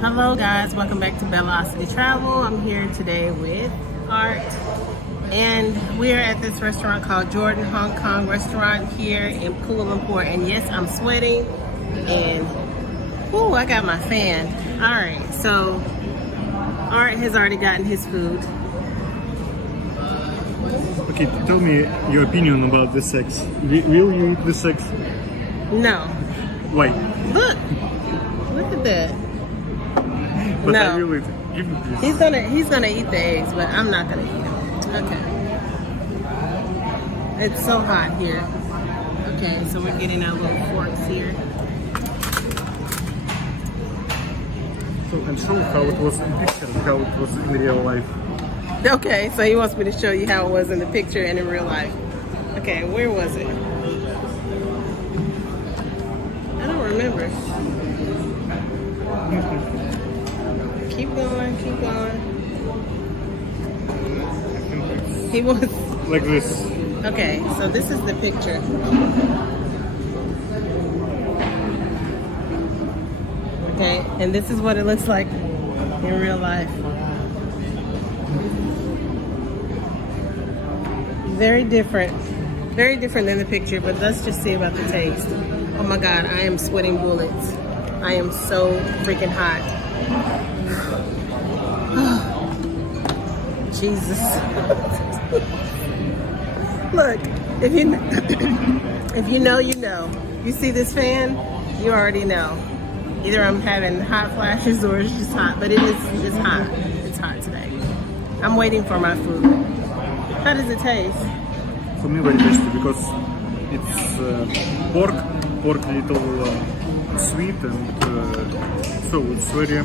Hello guys, welcome back to Velocity Travel. I'm here today with Art and we are at this restaurant called Jordan Hong Kong restaurant here in Kuala Lumpur, and yes, I'm sweating and ooh, I got my fan. Alright, so Art has already gotten his food. Okay, tell me your opinion about the sex. Will you eat the sex? No. Why? Look at that. But No. I will eat it. Give me this. He's gonna eat the eggs, but I'm not gonna eat them. Okay. It's so hot here. Okay, so we're getting our little forks here. So, and show how it was in picture and how it was in real life. Okay, so he wants me to show you how it was in the picture and in real life. Okay, where was it? I don't remember. Keep going, keep going. He was Like this. okay, so this is the picture. Okay, and this is what it looks like in real life. Very different than the picture, but let's just see about the taste. Oh my God, I am sweating bullets. I am so freaking hot. Jesus. Look, if you know, you know. You see this fan, you already know. Either I'm having hot flashes or it's just hot, but it's hot. It's hot today. I'm waiting for my food. How does it taste? For me, very tasty because it's pork little sweet, and so it's very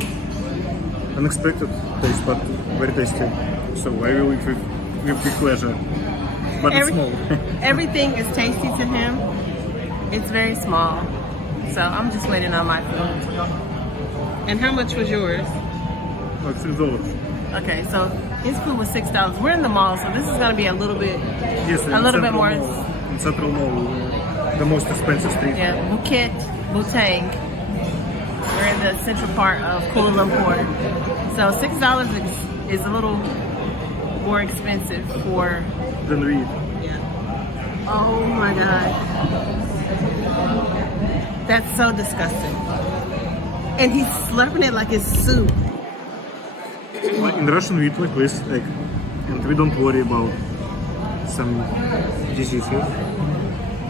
unexpected taste, but very tasty. So I will eat with big pleasure. But it's small. Everything is tasty to him. It's very small. So I'm just waiting on my food. And how much was yours? Like $6. Okay, so his food was $6. We're in the mall, so this is gonna be a little bit more. In Central Mall, the most expensive street. Yeah, Bukit Butang. We're in the central part of Kuala Lumpur. So $6 is a little more expensive for. Then we eat. Yeah. Oh my God. That's so disgusting. And he's slurping it like it's soup. In Russian we eat like this egg, and we don't worry about some diseases.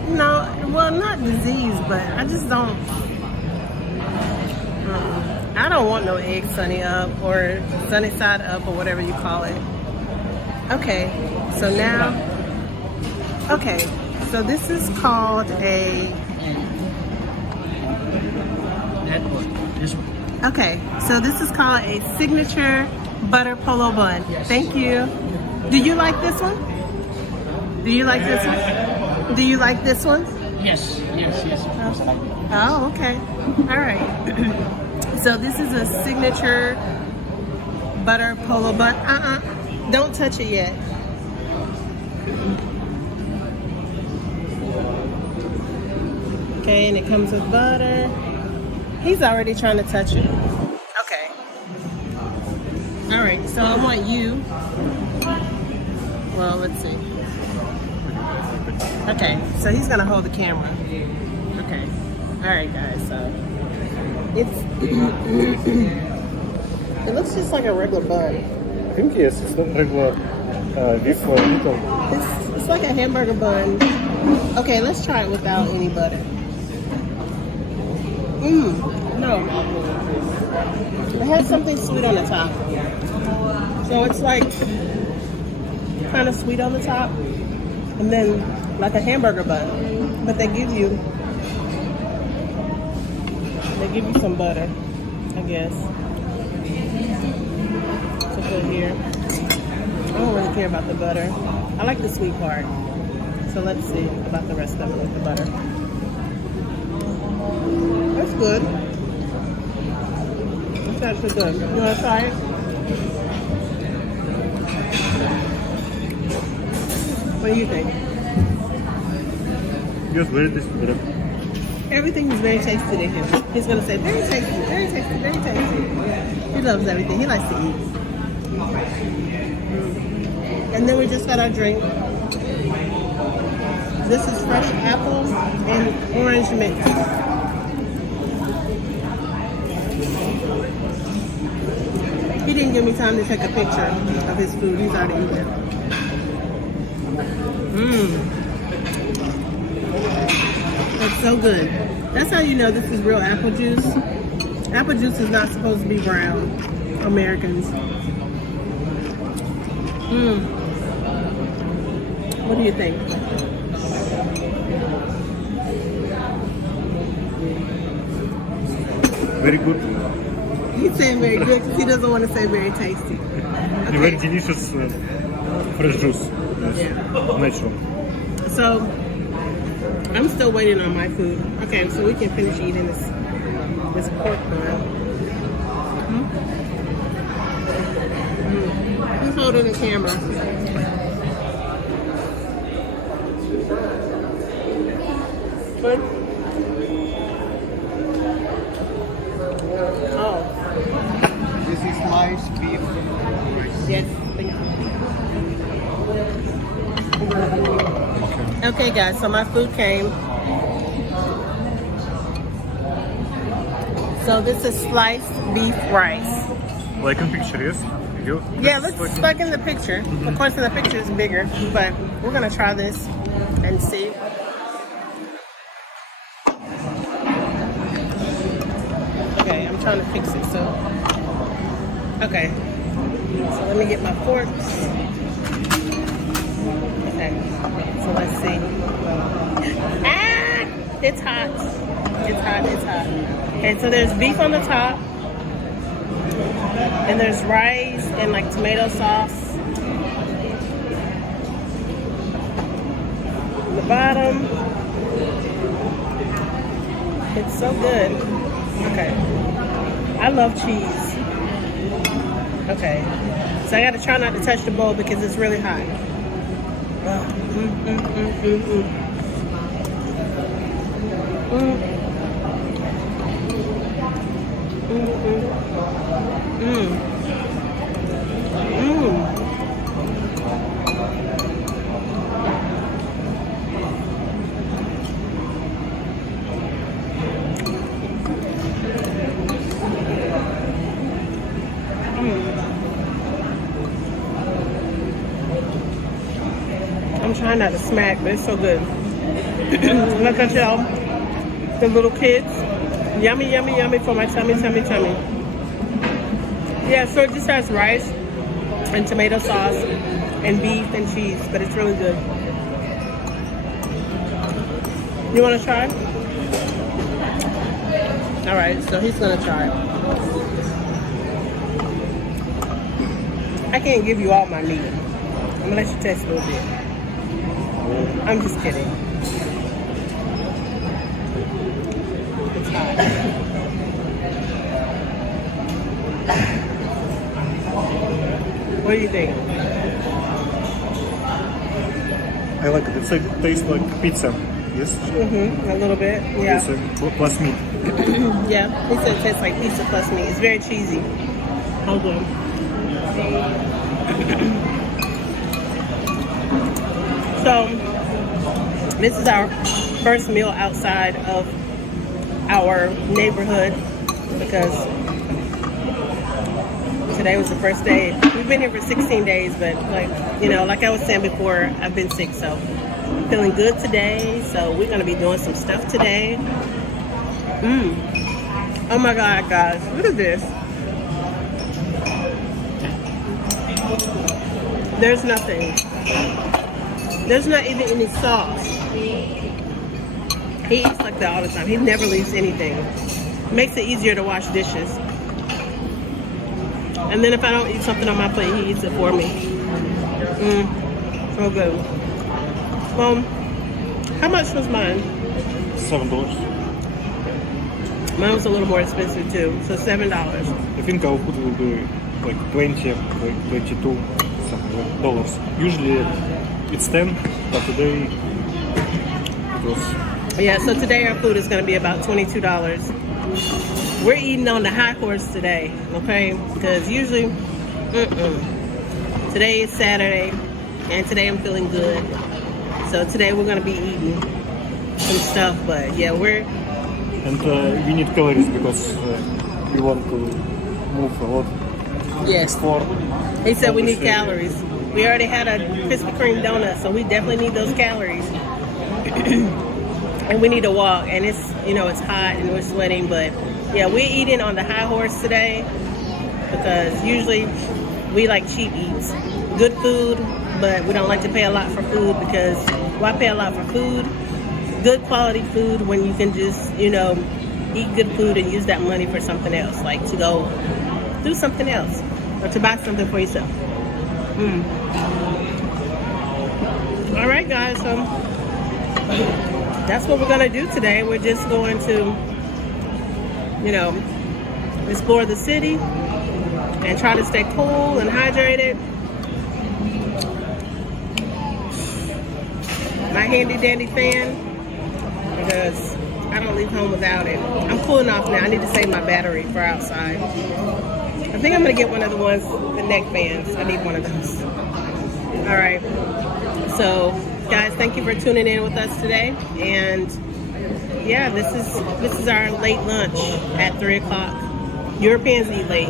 No, well, not disease, but I just don't. I don't want no egg sunny up or sunny side up or whatever you call it. Okay, so now, okay, so this is called a. Okay, so this is called a signature butter polo bun. Yes. Thank you. Do you like this one? Do you like this one? Do you like this one? Yes. Oh, okay. All right. So this is a signature butter polo bun. Don't touch it yet. Okay, and it comes with butter. He's already trying to touch it. Okay. All right, so I want you. Well, let's see. Okay, so he's gonna hold the camera. Okay. All right, guys. So it's it looks just like a regular bun. I think yes, it's not regular beef little. It's like a hamburger bun. Okay, let's try it without any butter. No. It has something sweet on the top. So it's like kind of sweet on the top, and then like a hamburger bun. But they give you some butter, I guess, to put here. I don't really care about the butter. I like the sweet part. So let's see about the rest of it with the butter. That's good. That's actually good. You want to try it? What do you think? Yes, very tasty. Everything is very tasty to him. He's gonna say very tasty, very tasty, very tasty. He loves everything. He likes to eat. And then we just got our drink. This is fresh apple and orange mix. He didn't give me time to take a picture of his food. He's already eaten it. It's so good. That's how you know this is real apple juice. Apple juice is not supposed to be brown. Americans. What do you think? Very good. He's saying very good because he doesn't want to say very tasty. Okay. Very delicious fresh juice. Yes. Yeah. Natural. So, I'm still waiting on my food. Okay, so we can finish eating this pork bun. Who's holding the camera? Good? Oh. This is sliced beef. Yes, thank you. Okay guys, so my food came. So this is sliced beef rice. Like in picture, yes? Yeah, looks like in the picture. Of course in the picture it's bigger, but we're gonna try this and see. Okay, I'm trying to fix it, so. Okay, so let me get my forks. Okay, so let's see. Ah, it's hot. It's hot, it's hot. Okay, so there's beef on the top. And there's rice and like tomato sauce. The bottom. It's so good. Okay. I love cheese. Okay. So I gotta try not to touch the bowl because it's really hot. I'm trying not to smack, but it's so good. Look at y'all, the little kids. Yummy, yummy, yummy for my tummy, tummy, tummy. Yeah, so it just has rice and tomato sauce and beef and cheese, but it's really good. You want to try? All right, so he's gonna try. I can't give you all my meat. I'm gonna let you taste a little bit. I'm just kidding. It's hot. What do you think? I like it. It's like tastes like pizza. Yes. A little bit. Yeah. Pizza plus meat. Yeah. He said it tastes like pizza plus meat. It's very cheesy. Hold on. So this is our first meal outside of our neighborhood because today was the first day. We've been here for 16 days, but like I was saying before, I've been sick, so I'm feeling good today. So we're gonna be doing some stuff today. Oh my God, guys, look at this. There's nothing. There's not even any sauce. He eats like that all the time. He never leaves anything. Makes it easier to wash dishes. And then if I don't eat something on my plate, he eats it for me. So good. Well, how much was mine? $7. Mine was a little more expensive too, so $7. I think our food will be like 20, like 22 dollars. Usually it's 10, but today because Yeah, so today our food is going to be about $22. We're eating on the high horse today, okay? Because usually, today is Saturday, and today I'm feeling good. So today we're going to be eating some stuff, but yeah, we need calories because we want to move a lot. yes. For He said we need obviously- calories. We already had a Krispy Kreme donut, so we definitely need those calories. And we need to walk, and it's, you know, it's hot and we're sweating, but yeah, we're eating on the high horse today because usually we like cheap eats. Good food, but we don't like to pay a lot for food because why pay a lot for food? Good quality food when you can just, you know, eat good food and use that money for something else, like to go do something else or to buy something for yourself. All right, guys, so that's what we're gonna do today. We're just going to, you know, explore the city and try to stay cool and hydrated. My handy dandy fan, because I don't leave home without it. I'm cooling off now. I need to save my battery for outside. I think I'm gonna get one of the ones, the neck fans. I need one of those. All right. So, guys, thank you for tuning in with us today. And yeah, this is our late lunch at 3 o'clock. Europeans eat late.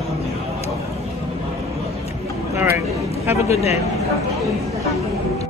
All right. Have a good day.